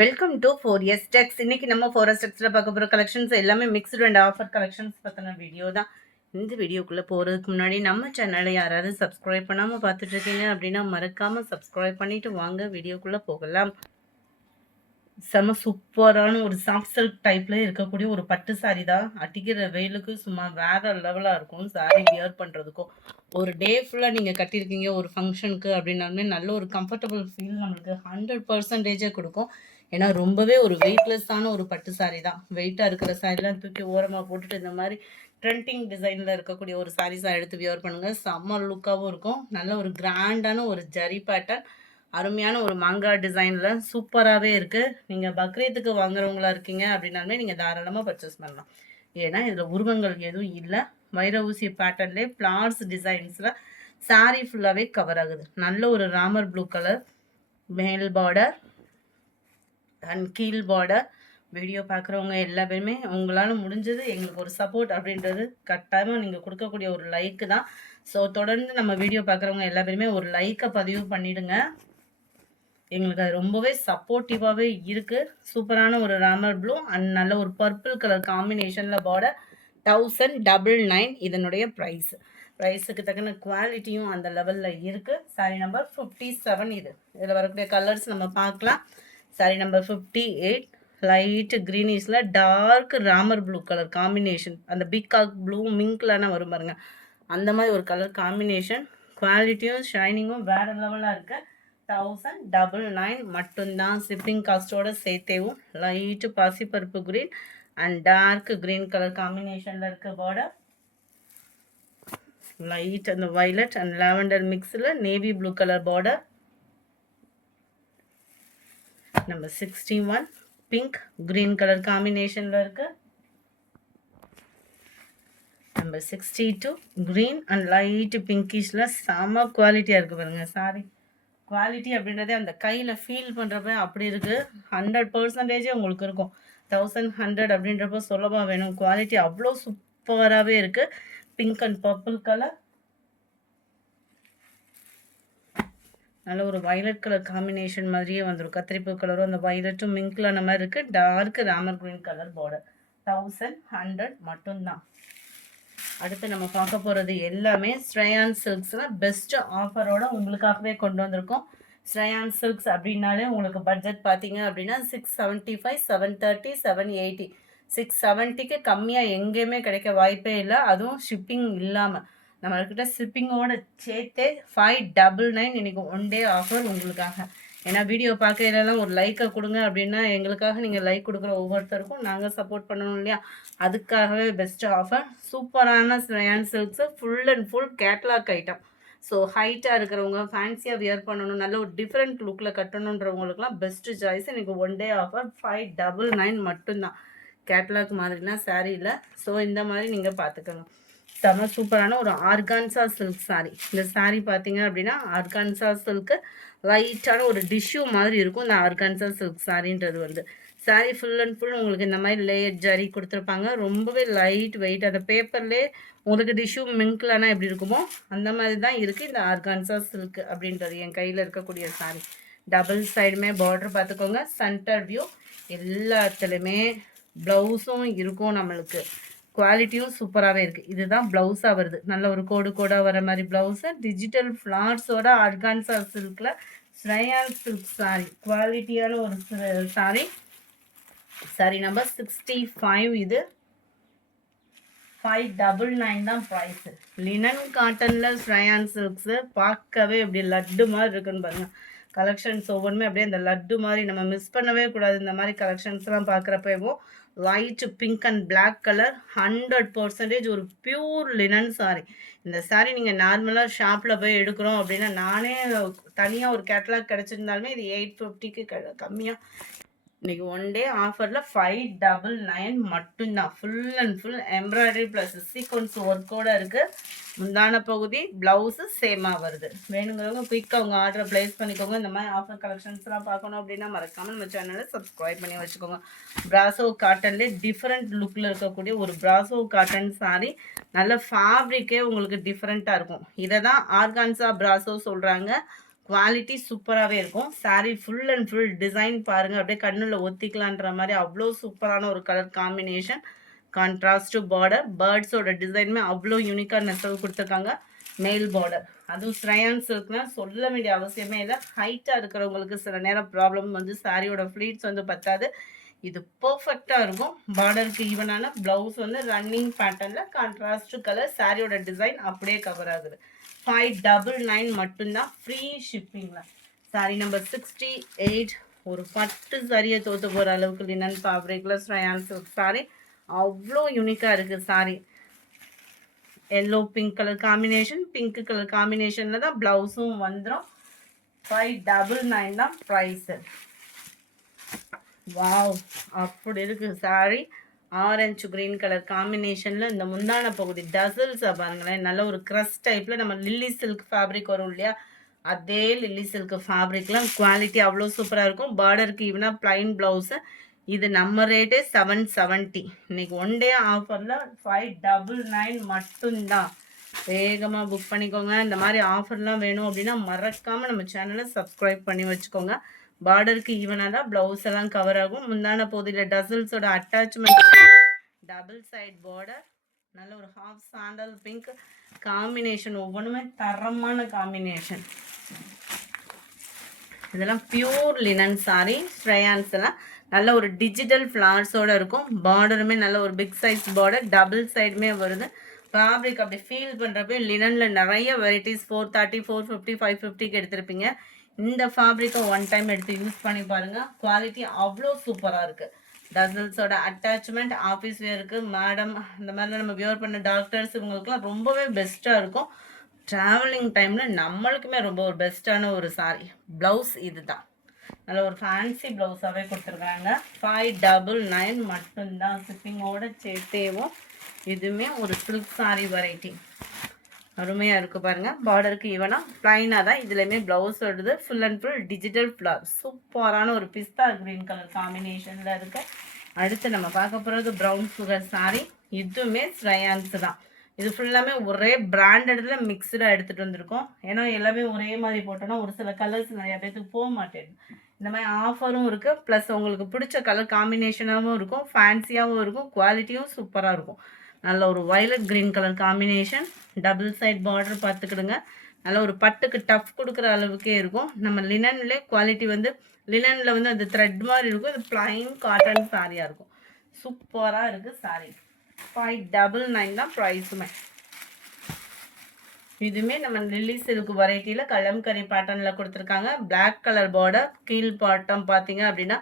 Welcome to 4S Techs. இன்னைக்கு நம்ம 4S Techsல பார்க்க போகிற கலெக்ஷன்ஸ் எல்லாமே மிக்ஸ்டு அண்ட் ஆஃபர் கலெக்ஷன்ஸ் பற்றின வீடியோ தான். இந்த வீடியோக்குள்ளே போகிறதுக்கு முன்னாடி நம்ம சேனலை யாராவது சப்ஸ்கிரைப் பண்ணாமல் பார்த்துட்டு இருக்கீங்க அப்படின்னா மறக்காமல் சப்ஸ்கிரைப் பண்ணிவிட்டு வாங்க வீடியோக்குள்ளே போகலாம். செம சூப்பரான ஒரு சாஃப்ட் சில்க் டைப்ல இருக்கக்கூடிய ஒரு பட்டு சாரி தான். அடிக்கிற வெயிலுக்கு சும்மா வேற லெவலாக இருக்கும் சாரி வியர் பண்ணுறதுக்கும். ஒரு டே ஃபுல்லாக நீங்கள் கட்டியிருக்கீங்க ஒரு ஃபங்க்ஷனுக்கு அப்படின்னாலுமே நல்ல ஒரு கம்ஃபர்டபுள் ஃபீல் நம்மளுக்கு 100% கொடுக்கும். ஏன்னா ரொம்பவே ஒரு வெயிட்லெஸ்ஸான ஒரு பட்டு சாரி தான். வெயிட்டாக இருக்கிற சாரிலாம் தூக்கி ஓரமாக போட்டுட்டு இந்த மாதிரி ட்ரெண்டிங் டிசைனில் இருக்கக்கூடிய ஒரு சாரீஸாக எடுத்து வியர் பண்ணுங்கள். செம்ம லுக்காகவும் இருக்கும். நல்ல ஒரு கிராண்டான ஒரு ஜரி பேட்டர்ன், அருமையான ஒரு மாங்காய் டிசைனில் சூப்பராகவே இருக்குது. நீங்கள் பக்ரீத்துக்கு வாங்குறவங்களா இருக்கீங்க அப்படின்னாலுமே நீங்கள் தாராளமாக பர்ச்சேஸ் பண்ணலாம். ஏன்னா இதில் உருவங்கள் எதுவும் இல்லை. வைர ஊசி பேட்டர்ன்லேயே ஃப்ளார்ஸ் டிசைன்ஸில் சாரீ ஃபுல்லாகவே கவர் ஆகுது. நல்ல ஒரு ராமர் ப்ளூ கலர் மேல் பார்டர் அண்ட் கீழ் பார்டர். வீடியோ பார்க்குறவங்க எல்லா பேருமே உங்களால் முடிஞ்சது எங்களுக்கு ஒரு சப்போர்ட் அப்படின்றது கட்டாயமாக நீங்கள் கொடுக்கக்கூடிய ஒரு லைக்கு தான். ஸோ தொடர்ந்து நம்ம வீடியோ பார்க்குறவங்க எல்லா பேருமே ஒரு லைக்கை பதிவு பண்ணிவிடுங்க. எங்களுக்கு அது ரொம்பவே சப்போர்ட்டிவாகவே இருக்குது. சூப்பரான ஒரு ராமர் ப்ளூ அண்ட் நல்ல ஒரு பர்பிள் கலர் காம்பினேஷனில் பார்டர். 1099 இதனுடைய ப்ரைஸுக்கு தக்கன குவாலிட்டியும் அந்த லெவலில் இருக்குது. சாரி நம்பர் 57 இது. இதில் வரக்கூடிய கலர்ஸ் நம்ம பார்க்கலாம். சாரி நம்பர் 58 லைட் க்ரீனிஷில் dark Ramar blue colour combination. அந்த பிகாக் ப்ளூ மிங்க்லான வரும் பாருங்க, அந்த மாதிரி ஒரு கலர் காம்பினேஷன். குவாலிட்டியும் ஷைனிங்கும் வேறு லெவலாக இருக்குது. 1099 மட்டும்தான். ஷிப்பிங் காஸ்ட்டோட சேர்த்தேவும். லைட்டு பாசிப்பருப்பு green and dark green colour காம்பினேஷனில் இருக்க பார்டர். லைட் அந்த வயலட் அண்ட் லாவெண்டர் மிக்ஸில் navy blue colour border. Number 61 pink green colour காம்பினேஷனில் இருக்கு. நம்பர் 62 கிரீன் அண்ட் லைட் பிங்கிஷில் செம குவாலிட்டியாக இருக்குது பாருங்க. சாரி குவாலிட்டி அப்படின்றதே அந்த கையில் ஃபீல் பண்ணுறப்ப அப்படி இருக்குது. 100% உங்களுக்கு இருக்கும். 1100 அப்படின்றப்ப சுலபமாக வேணும். குவாலிட்டி அவ்வளோ சூப்பராகவே இருக்குது. பிங்க் அண்ட் பர்பிள் கலர், நல்ல ஒரு வயலட் கலர் காம்பினேஷன் மாதிரியே வந்துடும். கத்திரிப்பூ கலரும் அந்த வயலட்டும் மிங்க்லான மாதிரி இருக்குது. டார்க் ராமர் கிரீன் கலர் பார்டர். 1100 மட்டும்தான். அடுத்து நம்ம பார்க்க போகிறது எல்லாமே ஸ்ரேயான் சில்க்ஸில் பெஸ்ட் ஆஃபரோட உங்களுக்காகவே கொண்டு வந்திருக்கோம். ஸ்ரேயான் சில்க்ஸ் அப்படின்னாலே உங்களுக்கு பட்ஜெட் பார்த்தீங்க அப்படின்னா 675, 730, 780. 670க்கு கம்மியாக எங்கேயுமே கிடைக்க வாய்ப்பே இல்லை. அதுவும் ஷிப்பிங் இல்லாமல் நம்மக்கிட்ட ஷிப்பிங்கோட சேர்த்தே 599 இன்றைக்கி ஒன் டே ஆஃபர் உங்களுக்காக. ஏன்னா வீடியோ பார்க்கறதெல்லாம் ஒரு லைக்கை கொடுங்க அப்படின்னா எங்களுக்காக நீங்கள் லைக் கொடுக்குற ஒவ்வொருத்தருக்கும் நாங்கள் சப்போர்ட் பண்ணணும் இல்லையா? அதுக்காகவே பெஸ்ட் ஆஃபர். சூப்பரான Shreyan silks full and full catalogue item. So ஹைட்டாக இருக்கிறவங்க ஃபேன்சியாக வியர் பண்ணணும், நல்ல ஒரு டிஃப்ரெண்ட் லுக்கில் கட்டணுன்றவங்களுக்குலாம் பெஸ்ட்டு சாய்ஸ். இன்றைக்கி ஒன் டே ஆஃபர் 599 மட்டும்தான். கேட்லாக் மாதிரிலாம் சாரீ இல்லை. ஸோ இந்த மாதிரி நீங்கள் பார்த்துக்கோங்க. செம சூப்பரான ஒரு ஆர்கான்சா சில்க் சாரீ. இந்த சாரீ பார்த்தீங்க அப்படின்னா ஆர்கான்சா சில்க்கு லைட்டான ஒரு டிஷ்யூ மாதிரி இருக்கும். இந்த ஆர்கான்சா சில்க் சாரின்றது வந்து சாரீ ஃபுல் அண்ட் ஃபுல் உங்களுக்கு இந்த மாதிரி லேயர் ஜரி கொடுத்துருப்பாங்க. ரொம்பவே லைட் வெயிட். அந்த பேப்பர்லேயே உங்களுக்கு டிஷ்யூ மிங்க்லானா எப்படி இருக்குமோ அந்த மாதிரி தான் இருக்குது இந்த ஆர்கான்சா சில்க் அப்படின்றது. என் கையில் இருக்கக்கூடிய சாரீ டபுள் சைடுமே பார்டர் பார்த்துக்கோங்க. சென்டர் வியூ எல்லாத்துலேயுமே ப்ளவுஸும் இருக்கும். நம்மளுக்கு குவாலிட்டியும் சூப்பராகவே இருக்குது. இதுதான் ப்ளவுஸாக வருது. நல்ல ஒரு கோடு கோடாக வர மாதிரி ப்ளவுஸு. டிஜிட்டல் ஃப்ளார்ஸோட ஆர்கான்சா சில்கில் ஸ்ரேயான் சில்க் சாரி. குவாலிட்டியான ஒரு சாரி. சாரி நம்பர் 65 இது. 599 தான் ப்ரைஸு. லினன் காட்டனில் ஸ்ரேயான் சில்க்ஸு பார்க்கவே அப்படி லட்டு மாதிரி இருக்குன்னு பாருங்கள். கலெக்ஷன்ஸ் ஒவ்வொன்றுமே அப்படியே அந்த லட்டு மாதிரி நம்ம மிஸ் பண்ணவே கூடாது. இந்த மாதிரி கலெக்ஷன்ஸ்லாம் பார்க்குறப்போ light pink and black colour 100% ஒரு பியூர் லினன் சாரி. இந்த சாரி நீங்கள் நார்மலாக ஷாப்பில் போய் எடுக்கிறோம் அப்படின்னா நானே தனியாக ஒரு கேட்லாக் கிடச்சிருந்தாலுமே இது 850க்கு கம்மியாக இன்றைக்கி ஒன் டே ஆஃபரில் 599 மட்டும்தான். Full and full embroidery plus sequins ஒர்க்கோடு இருக்குது. முந்தான பகுதி ப்ளவுஸு சேமாக வருது. வேணுங்கிறவங்க குயிக்காக உங்கள் ஆர்டரை ப்ளேஸ் பண்ணிக்கோங்க. இந்த மாதிரி ஆஃபர் கலெக்ஷன்ஸ்லாம் பார்க்கணும் அப்படின்னா மறக்காமல் நம்ம சேனலை சப்ஸ்கிரைப் பண்ணி வச்சுக்கோங்க. பிராசோ காட்டன்லேயே டிஃப்ரெண்ட் லுக்கில் இருக்கக்கூடிய ஒரு பிராசோ காட்டன் சாரி. நல்ல ஃபேப்ரிக்கே உங்களுக்கு டிஃப்ரெண்ட்டாக இருக்கும். இதை தான் ஆர்கான்சா பிராசோ சொல்கிறாங்க. குவாலிட்டி சூப்பராகவே இருக்கும். saree full and full design பாருங்கள், அப்படியே கண்ணில் ஒத்திக்கலான்ற மாதிரி அவ்வளோ சூப்பரான ஒரு கலர் காம்பினேஷன். கான்ட்ராஸ்ட் பார்டர், பேர்ட்ஸோட டிசைனுமே அவ்வளோ யூனிக்காக நெசவு கொடுத்துருக்காங்க. மெயில் பார்டர், அதுவும் ஸ்ரயான் சில்க்னா சொல்ல வேண்டிய அவசியமே இல்லை. ஹைட்டாக இருக்கிறவங்களுக்கு சில நேரம் ப்ராப்ளம் வந்து சாரியோட ஃப்ளீட்ஸ் வந்து பத்தாது. இது பர்ஃபெக்டாக இருக்கும். பார்டருக்கு ஈவனான ப்ளவுஸ் வந்து ரன்னிங் பேட்டர்னில் கான்ட்ராஸ்ட் கலர், சாரியோட டிசைன் அப்படியே கவர் ஆகுது. 599 மட்டும்தான், ஃப்ரீ ஷிப்பிங்கில். Sorry number 68. ஒரு பட்டு சாரியை தோற்று போகிற அளவுக்கு லினன் ஃபேப்ரிக்கில் ஸ்ரயான் சில்க் சாரி அவ்வளோ யூனிக்காக இருக்குது. Sorry yellow pink colour combination, pink colour காம்பினேஷனில் தான் ப்ளவுஸும் வந்துடும். 599 தான் ப்ரைஸு. வாவ், அப்படி இருக்குது சாரி. ஆரஞ்சு கிரீன் கலர் காம்பினேஷனில் இந்த முந்தான பகுதி டசல்ஸை பாருங்களேன், நல்ல ஒரு க்ரஸ் டைப்பில் நம்ம லில்லி சில்க் ஃபேப்ரிக் வரும் இல்லையா, அதே லில்லி சில்க் ஃபேப்ரிக்லாம் குவாலிட்டி அவ்வளோ சூப்பராக இருக்கும். பார்டருக்கு ஈவனாக ப்ளைன் ப்ளவுஸு. இது நம்ம ரேட்டே 770. இன்னைக்கு ஒன் டே ஆஃபரில் 599 மட்டும்தான். வேகமாக புக் பண்ணிக்கோங்க. இந்த மாதிரி ஆஃபர்லாம் வேணும் அப்படின்னா மறக்காமல் நம்ம சேனலை சப்ஸ்கிரைப் பண்ணி வச்சுக்கோங்க. பார்டருக்கு ஈவனாக தான் ப்ளவுஸ் எல்லாம் கவர் ஆகும். முந்தான பகுதியில் டசல்ஸோட அட்டாச்மெண்ட், டபுள் சைட் பார்டர், நல்ல ஒரு ஹாஃப் சாண்டல் பிங்க் காம்பினேஷன், ஒவ்வொன்றுமே தரமான காம்பினேஷன். இதெல்லாம் பியூர் லினன் சாரி. ஸ்ரயான்ஸ் எல்லாம் நல்ல ஒரு டிஜிட்டல் ஃப்ளார்ஸோடு இருக்கும். பார்டருமே நல்ல ஒரு பிக் சைஸ் பார்டர், டபுள் சைடுமே வருது. ஃபேப்ரிக் அப்படி ஃபீல் பண்ணுறப்ப லினனில் நிறைய வெரைட்டிஸ் 430, 450, 550க்கு எடுத்திருப்பீங்க. இந்த ஃபேப்ரிக்கை ஒன் டைம் எடுத்து யூஸ் பண்ணி பாருங்கள். குவாலிட்டி அவ்வளோ சூப்பராக இருக்குது. டசல்ஸோட அட்டாச்மெண்ட், ஆஃபீஸ் வேருக்கு, மேடம் இந்த மாதிரிலாம் நம்ம வியர் பண்ண டாக்டர்ஸ் இவங்களுக்குலாம் ரொம்பவே பெஸ்ட்டாக இருக்கும். ட்ராவலிங் டைமில் நம்மளுக்குமே ரொம்ப ஒரு பெஸ்ட்டான ஒரு சாரி. ப்ளவுஸ் இது தான், நல்ல ஒரு ஃபேன்சி ப்ளவுஸாகவே கொடுத்துருக்காங்க. 599 மட்டும்தான் ஷிப்பிங்கோடு சேர்த்தேவும். இதுவுமே ஒரு சில்க் சாரி வெரைட்டி, அருமையாக இருக்குது பாருங்கள். பார்டருக்கு ஈவனாக ப்ளைனாக தான் இதுலேயுமே ப்ளவுஸ் வருது. Full and full digital flower, சூப்பரான ஒரு பிஸ்தா க்ரீன் கலர் காம்பினேஷனில் இருக்குது. அடுத்து நம்ம பார்க்க போகிறது ப்ரௌன் சுகர் சாரி. இதுவுமே ஸ்ரயான்ஸ் தான். இது ஃபுல்லாமே ஒரே பிராண்டடில் மிக்சடாக எடுத்துகிட்டு வந்திருக்கோம். ஏன்னா எல்லாமே ஒரே மாதிரி போட்டோன்னா ஒரு சில கலர்ஸ் நிறையா பேருக்கு போக மாட்டேங்குது. இந்த மாதிரி ஆஃபரும் இருக்குது, ப்ளஸ் உங்களுக்கு பிடிச்ச கலர் காம்பினேஷனாகவும் இருக்கும், ஃபேன்சியாகவும் இருக்கும், குவாலிட்டியும் சூப்பராக இருக்கும். நல்ல ஒரு violet green colour combination, double side border பார்த்துக்கிடுங்க. நல்ல ஒரு பட்டுக்கு டஃப் கொடுக்குற அளவுக்கே இருக்கும். நம்ம லினன்லே குவாலிட்டி வந்து லினனில் வந்து அந்த த்ரெட் மாதிரி இருக்கும். இது ப்ளைன் காட்டன் சாரியாக இருக்கும். சூப்பராக இருக்குது சாரி. 599 தான் ப்ரைஸுமே. இதுவுமே நம்ம லில்லி சில்க் வெரைட்டியில் கலம்கரி பேட்டர்னில் கொடுத்துருக்காங்க. பிளாக் கலர் பார்டர், கீழ் பாட்டம் பார்த்தீங்க அப்படின்னா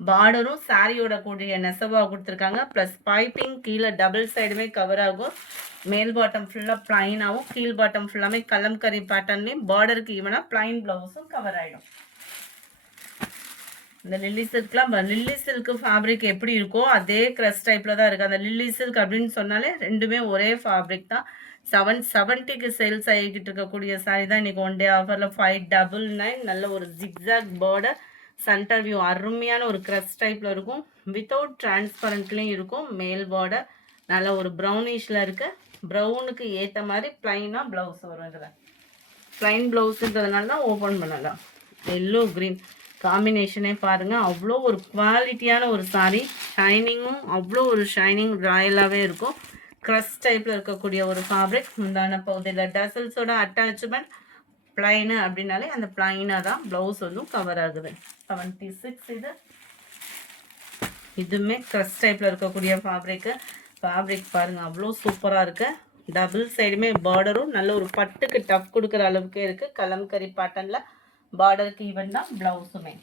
பார்டரும் சாரியோட கூடிய நெசவாக கொடுத்துருக்காங்க. ப்ளஸ் பைப்பிங் கீழே டபுள் சைடுமே கவர் ஆகும். மேல் பாட்டம் ஃபுல்லாக ப்ளைனாகவும், கீழ் பாட்டம் ஃபுல்லாமே கலம்கரி பேட்டர்ன்லேயும், பார்டருக்கு ஈவனாக ப்ளைன் ப்ளவுஸும் கவர் ஆகிடும். இந்த லில்லி சில்க்லாம் லில்லி சில்க் ஃபேப்ரிக் எப்படி இருக்கோ அதே க்ரஸ் டைப்பில் தான் இருக்குது. அந்த லில்லி சில்க் அப்படின்னு சொன்னாலே ரெண்டுமே ஒரே ஃபேப்ரிக் தான். 770க்கு சேல்ஸ் ஆகிக்கிட்டு இருக்கக்கூடிய சாரி தான் இன்றைக்கி ஒன் டே ஆஃபரில் 599. நல்ல ஒரு ஜிக்ஸாக் பார்டர், சென்டர் வியூ அருமையான ஒரு க்ரஸ் டைப்பில் இருக்கும். வித்தவுட் டிரான்ஸ்பரண்ட்லேயும் இருக்கும். மேல் பார்டர் நல்ல ஒரு ப்ரௌனிஷில் இருக்குது. ப்ரௌனுக்கு ஏற்ற மாதிரி ப்ளைனாக ப்ளவுஸ் வரும். இதில் ப்ளைன் ப்ளவுஸுன்றதுனால தான் ஓப்பன் பண்ணலாம். எல்லோ க்ரீன் காம்பினேஷனே பாருங்கள், அவ்வளோ ஒரு குவாலிட்டியான ஒரு சாரி. ஷைனிங்கும் அவ்வளோ ஒரு ஷைனிங் ராயலாகவே இருக்கும். க்ரஸ் டைப்பில் இருக்கக்கூடிய ஒரு ஃபேப்ரிக். முந்தான பகுதியில் டசல்ஸோட அட்டாச்மெண்ட் ப்ளைனு அப்படின்னாலே அந்த ப்ளைனாக தான் ப்ளவுஸ் வந்து கவர் ஆகுது. 76 இதுவுமே க்ரஸ் டைப்பில் இருக்கக்கூடிய ஃபேப்ரிக் பாருங்கள், அவ்வளோ சூப்பராக இருக்குது. டபுள் சைடுமே பார்டரும் நல்ல ஒரு பட்டுக்கு டஃப் கொடுக்குற அளவுக்கு இருக்குது. கலம்கரி பேட்டர்னில் பார்டருக்கு ஈவன் தான் ப்ளவுஸுமே.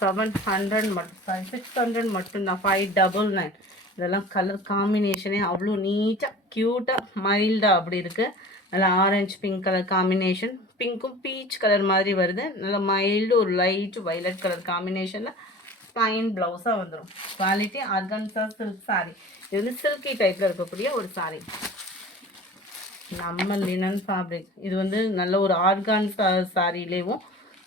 600 மட்டும்தான். 599. இதெல்லாம் கலர் காம்பினேஷனே அவ்வளோ நீட்டாக க்யூட்டாக மைல்டாக அப்படி இருக்குது. நல்லா ஆரஞ்சு பிங்க் கலர் காம்பினேஷன், பிங்க்கும் பீச் கலர் மாதிரி வருது. நல்லா மைல்டு ஒரு லைட் வைலட் கலர் காம்பினேஷனில் ப்ளைன் ப்ளவுஸாக வந்துடும். Quality organza silk sari. இது வந்து சில்கி டைப்பில் இருக்கக்கூடிய ஒரு சாரி. நம்ம லினன் ஃபேப்ரிக். இது வந்து நல்ல ஒரு ஆர்கான்ஸா சாரிலேயும்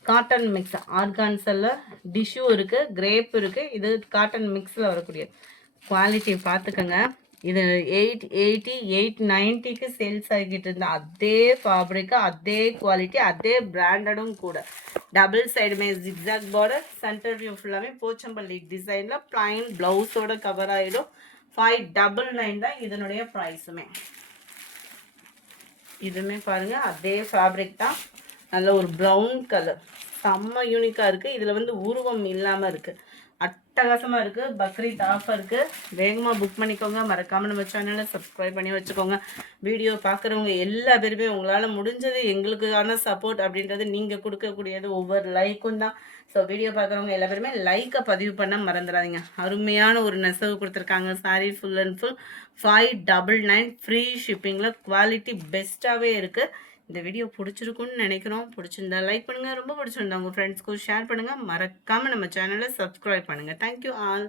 காட்டன் மிக்ஸ். ஆர்கான்ஸில் டிஷ்யூ இருக்குது, கிரேப் இருக்குது. இது காட்டன் மிக்ஸில் வரக்கூடிய குவாலிட்டி பார்த்துக்கோங்க. இது 880 890க்கு சேல்ஸ் ஆகிட்டு இருந்த அதே ஃபேப்ரிக்கு அதே குவாலிட்டி அதே பிராண்டடும் கூட. டபுள் சைடுமே ஜிக்ஸாக் பார்டர், சென்டர் வியூ ஃபுல்லாகவே போச்சம்பள்ளி டிசைனில் ப்ளைன் ப்ளவுஸோட கவர் ஆகிடும். 599 தான் இதனுடைய ப்ரைஸுமே. இதுவுமே பாருங்கள் அதே ஃபேப்ரிக் தான், நல்ல ஒரு ப்ரௌன் கலர், செம்ம யூனிக்காக இருக்குது. இதில் வந்து உருவம் இல்லாமல் இருக்குது, அட்டகாசமாக இருக்குது. பக்ரீத் ஆஃபருக்கு வேகமாக புக் பண்ணிக்கோங்க. மறக்காமல் நம்ம சேனலை சப்ஸ்கிரைப் பண்ணி வச்சுக்கோங்க. வீடியோ பார்க்குறவங்க எல்லா பேருமே உங்களால் முடிஞ்சது எங்களுக்கான சப்போர்ட் அப்படின்றது நீங்கள் கொடுக்கக்கூடியது ஒவ்வொரு லைக்கும் தான். ஸோ வீடியோ பார்க்குறவங்க எல்லா பேருமே லைக்கை பதிவு பண்ண மறந்துடாதீங்க. அருமையான ஒரு நெசவு கொடுத்துருக்காங்க. Sari full and full 599 free ஷிப்பிங்கில் குவாலிட்டி பெஸ்ட்டாகவே இருக்குது. இந்த வீடியோ பிடிச்சிருக்குன்னு நினைக்கிறோம். பிடிச்சிருந்தா லைக் பண்ணுங்கள், ரொம்ப பிடிச்சிருந்தா உங்கள் ஃப்ரெண்ட்ஸ்க்கும் ஷேர் பண்ணுங்கள். மறக்காமல் நம்ம சேனலை சப்ஸ்கிரைப் பண்ணுங்கள். Thank you all.